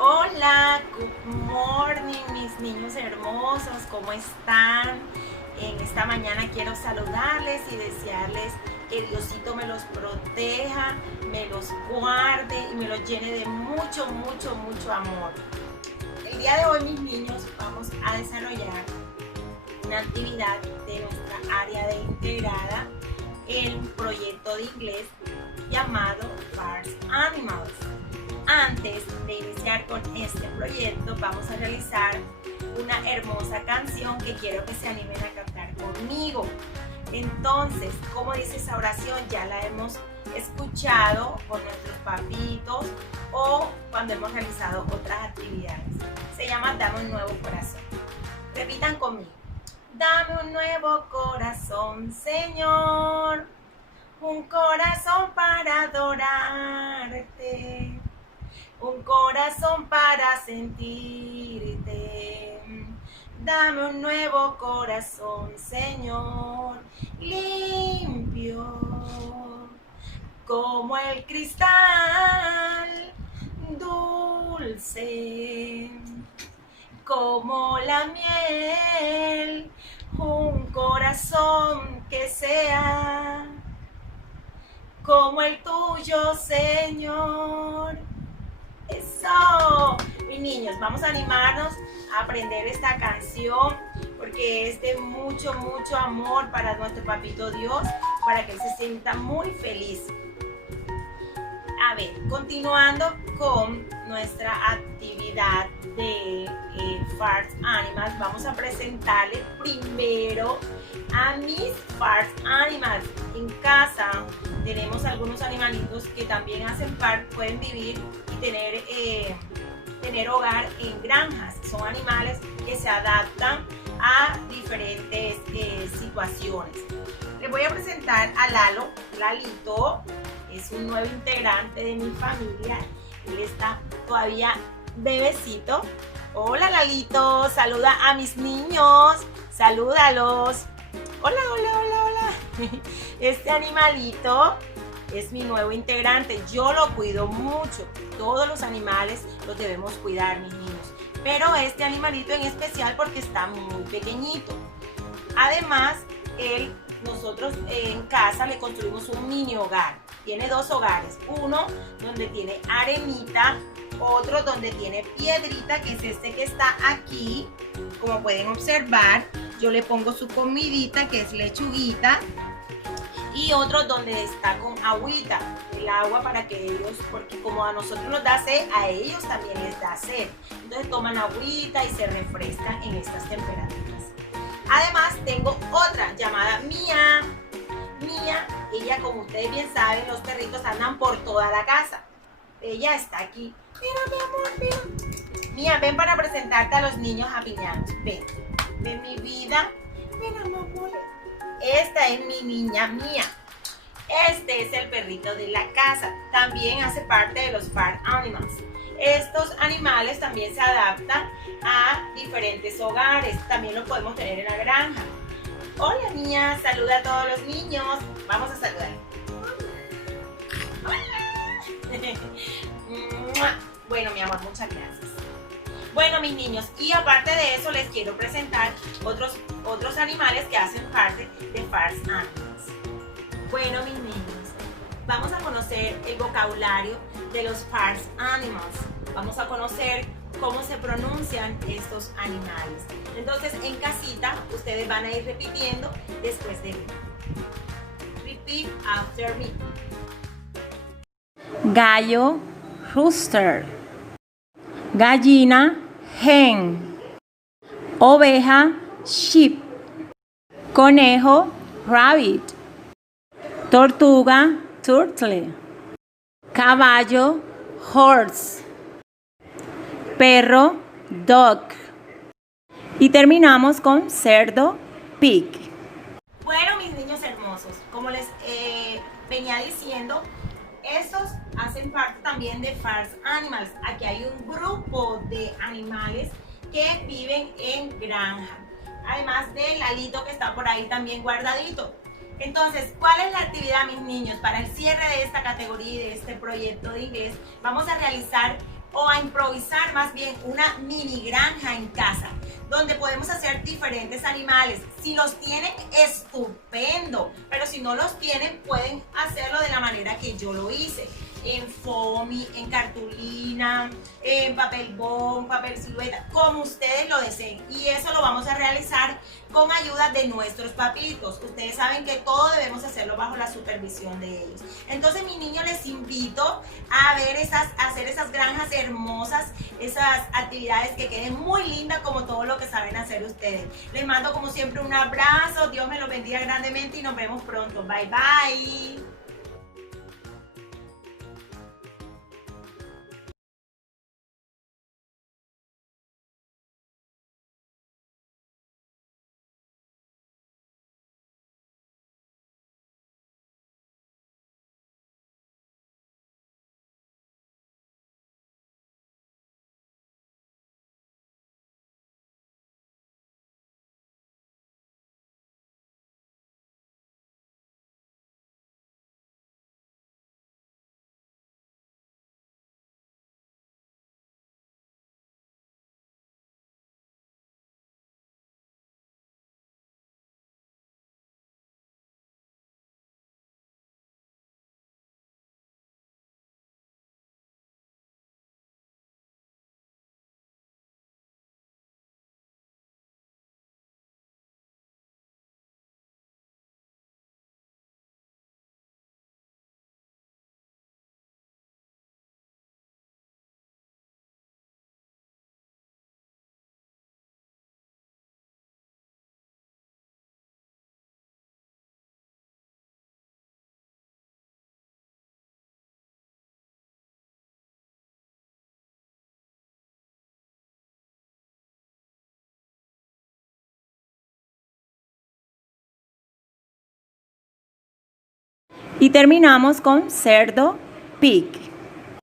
Hola, good morning, mis niños hermosos, ¿cómo están? En esta mañana quiero saludarles y desearles que Diosito me los proteja, me los guarde y me los llene de mucho, mucho, mucho amor. El día de hoy, mis niños, vamos a desarrollar una actividad de nuestra área de integrada, el proyecto de inglés llamado Farms Animals. Antes de iniciar con este proyecto, vamos a realizar una hermosa canción que quiero que se animen a cantar conmigo. Entonces, como dice esa oración, ya la hemos escuchado con nuestros papitos o cuando hemos realizado otras actividades. Se llama Dame un nuevo corazón. Repitan conmigo. Dame un nuevo corazón, Señor, un corazón para adorarte, un corazón para sentirte. Dame un nuevo corazón, Señor, limpio como el cristal, dulce como la miel, un corazón que sea como el tuyo, Señor. Eso, mis niños, vamos a animarnos a aprender esta canción porque es de mucho, mucho amor para nuestro papito Dios, para que él se sienta muy feliz. A ver, continuando con nuestra actividad de Farms Animals, vamos a presentarles primero a mis Farms Animals. En casa tenemos algunos animalitos que también hacen parte, pueden vivir y tener hogar en granjas. Son animales que se adaptan a diferentes situaciones. Les voy a presentar a Lalo. Lalito es un nuevo integrante de mi familia. Él está todavía bebecito. Hola, Lalito, saluda a mis niños, salúdalos. Hola, hola, hola, hola. Este animalito es mi nuevo integrante. Yo lo cuido mucho. Todos los animales los debemos cuidar, mis niños. Pero este animalito en especial porque está muy pequeñito. Además, nosotros en casa le construimos un mini hogar. Tiene dos hogares. Uno donde tiene arenita, otro donde tiene piedrita, que es este que está aquí. Como pueden observar, yo le pongo su comidita, que es lechuguita. Y otro donde está con agüita, el agua para que ellos, porque como a nosotros nos da sed, a ellos también les da sed. Entonces toman agüita y se refrescan en estas temperaturas. Además tengo otra llamada Mía. Mía, ella, como ustedes bien saben, los perritos andan por toda la casa. Ella está aquí. Mira, mi amor, mira. Mía, ven para presentarte a los niños apiñados. Ven, ven mi vida. Mira, mi amor. Esta es mi niña Mía. Este es el perrito de la casa. También hace parte de los Farm Animals. Estos animales también se adaptan a diferentes hogares. También los podemos tener en la granja. Hola, Mía, saluda a todos los niños. Vamos a saludar. Hola. Bueno, mi amor, muchas gracias. Bueno, mis niños, y aparte de eso les quiero presentar otros animales que hacen parte de Farms Animals. Bueno, mis niños, vamos a conocer el vocabulario de los Farms Animals. Vamos a conocer cómo se pronuncian estos animales. Entonces, en casita, ustedes van a ir repitiendo después de mí. Repeat after me. Gallo, rooster. Gallina, hen. Oveja, sheep. Conejo, rabbit. Tortuga, turtle. Caballo, horse. Perro, dog. Y terminamos con cerdo, pig. Bueno, mis niños hermosos, como les venía diciendo, estos hacen parte también de Farms Animals. Aquí hay un grupo de animales que viven en granja. Además del Lalito que está por ahí también guardadito. Entonces, ¿cuál es la actividad, mis niños? Para el cierre de esta categoría y de este proyecto de inglés, vamos a realizar o a improvisar más bien una mini granja en casa, donde podemos hacer diferentes animales. Si los tienen, estupendo, pero si no los tienen, pueden hacerlo de la manera que yo lo hice. En foamy, en cartulina, en papel bond, papel silueta, como ustedes lo deseen. Y eso lo vamos a realizar con ayuda de nuestros papitos. Ustedes saben que todo debemos hacerlo bajo la supervisión de ellos. Entonces, mi niño, les invito a hacer esas granjas hermosas, esas actividades que queden muy lindas como todo lo que saben hacer ustedes. Les mando como siempre un abrazo, Dios me los bendiga grandemente y nos vemos pronto. Bye, bye. Y terminamos con cerdo, pig.